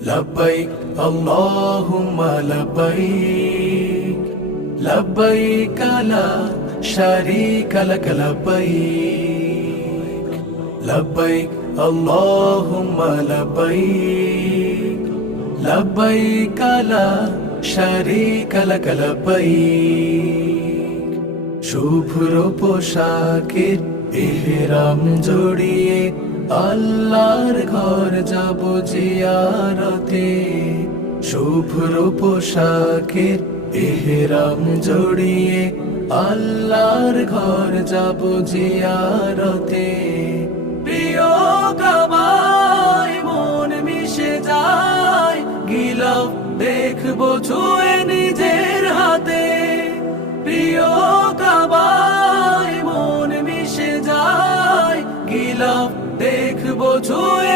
لبيك اللهم لبيك لبيك لا شريك لك لبيك لبيك اللهم لبيك لبيك لا شريك لك لبيك শুভ্র পোশাকের ইহরাম জড়িয়ে আল্লাহর ঘর যাব জিয়ারতে শুভ্র পোশাকের ইহরাম জড়িয়ে আল্লাহর ঘর যাব জিয়ারতে প্রিয় কাবায় মন মিশে যায় গিলাফ দেখবো ছুঁয়ে নিজের হাতে প্রিয় কাবায় মন মিশে যায় গিলাফ দেখবো ছুঁয়ে